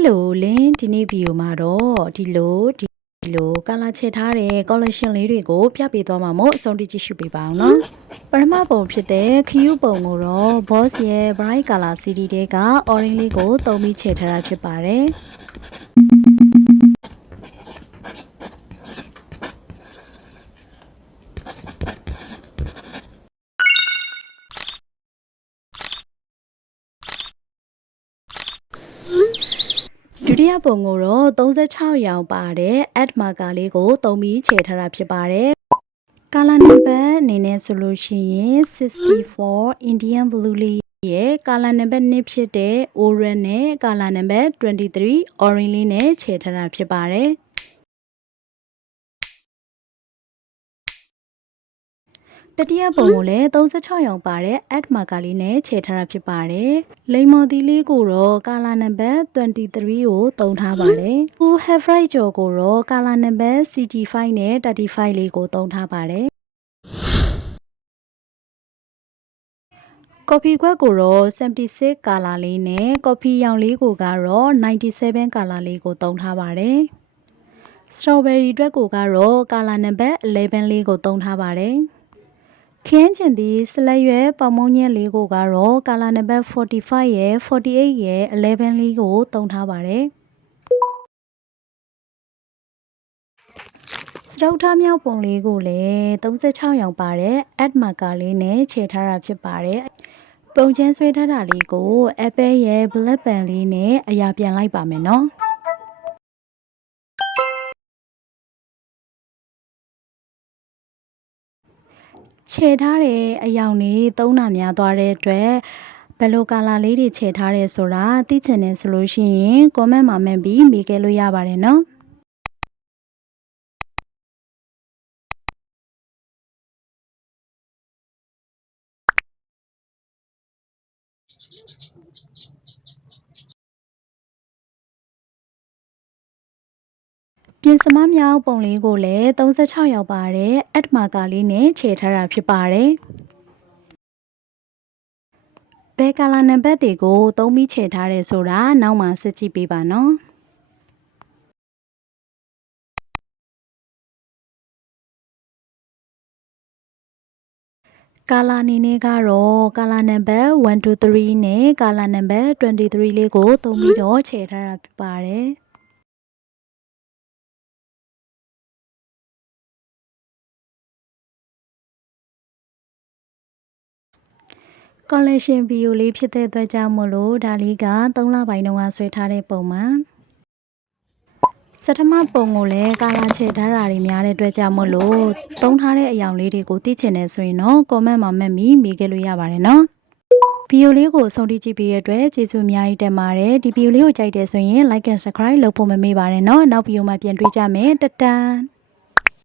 Hello လင်းဒီနေ့ဗီဒီယိုမှာတော့ဒီလိုကာလာချဲထားတဲ့ collection လေးတွေကိုပြပေးသွားမှာမို့အဆုံးထိကြည့်ရှုပေးပါအောင်နော်ပထမပုံဖြစ်တဲ့ခရူးပုံကိုတော့ boss ရဲ့ bright color CD တွေက orange လေးကိုသုံးပြီးချဲထားတာဖြစ်ပါတယ်ဒုတိယပုံကိုတော့36ရောင်ပါတဲ့ add marker လေးကိုသုံးပြီးချဲထားတာဖြစ်ပါတယ်ကာလာနံပါတ်အနေနဲ့ဆိုလို့ရှိရင်64 Indian Blue လေးရဲ့ကာလာနံပါတ်2ဖြစ်တဲ့ orange နဲ့ကာလာနံပါတ်23 orange လေးနဲ့ချဲထားတာဖြစ်ပါတယ်တတိယပုံကိုလည်း36ရောင်ပါတဲ့ add marker လေးနဲ့ချဲထားတာဖြစ်ပါတယ်။လိမ္မော်သီးလေးကိုတော့ကာလာနံပါတ်23ကိုသုံးထားပါတယ်။ Full half right ကြော်ကိုတော့ကာလာနံပါတ် CG5 နဲ့35လေးကိုသုံးထားပါတယ်။ Coffee ခွက်ကိုတော့76ကာလာလေးနဲ့ coffee ရောင်လေးကိုကတော့97ကာလာလေးကိုသုံးထားပါတယ်။ Strawberry အတွက်ကိုကတော့ကာလာနံပါတ်11လေးကိုသုံးထားပါတယ်။ခင်းချင်သည့်ဆလက်ရွယ်ပေါမုံညက်လေးကိုကတော့ကာလာနံပါတ်45ရဲ့48ရဲ့11လေးကိုသုံးထားပါတယ်စတုထမြောက်ပုံလေးကိုလည်း36ရောင်ပါတဲ့ add marker လေးနဲ့ခြေထားတာဖြစ်ပါတယ်ပုံချမ်းဆွဲထားတာလေးကို Apple ရဲ့ black pen လေးနဲ့အရာပြန်လိုက်ပါမယ်နော်ခြေထားတဲ့အယောင်လေးသုံးတာများသွားတဲ့အတွက်ဘယ်လိုကာလာလေးတွေခြေထားတယ်ဆိုတာသိချင်တယ်ဆိုလို့ရှိရင် comment မှာမှတ်ပြီးမေးခဲ့လို့ရပါတယ်နော်ပြင်စမမြောက်ပုံလေးကိုလည်း36ရောက်ပါတဲ့ add marker လေးနဲ့ခြေထားတာဖြစ်ပါတယ်ဘယ်ကာလာနံပါတ်တွေကိုသုံးပြီးခြေထားတယ်ဆိုတာနောက်မှစစ်ကြည့်ပေးပါနော်ကာလာအနေနဲ့ကတော့ကာလာနံပါတ်123နဲ့ကာလာနံပါတ်23လေးကိုသုံးပြီးတော့ခြေထားတာဖြစ်ပါတယ်collection video လေးဖြစ်တဲ့အတွက်ကြောင့်မို့လို့ဒါလေးက3လပိုင်းတုန်းကဆွဲထားတဲ့ပုံမှာစထမပုံကိုလည်းကာလာချဲထားတာတွေများတဲ့အတွက်ကြောင့်မို့လို့သုံးထားတဲ့အယောင်လေးတွေကိုသိချင်တယ်ဆိုရင်တော့ comment မှာမှတ်ပြီးမေးခဲ့လို့ရပါတယ်နော်ဗီဒီယိုလေးကိုဆုံးထိကြည့်ပေးရတဲ့အတွက်ကျေးဇူးအများကြီးတင်ပါတယ်ဒီဗီဒီယိုလေးကိုကြိုက်တယ်ဆိုရင် like and subscribe လုပ်ဖို့မမေ့ပါနဲ့နော်နောက်ဗီဒီယိုမှာပြန်တွေ့ကြမယ်တတန်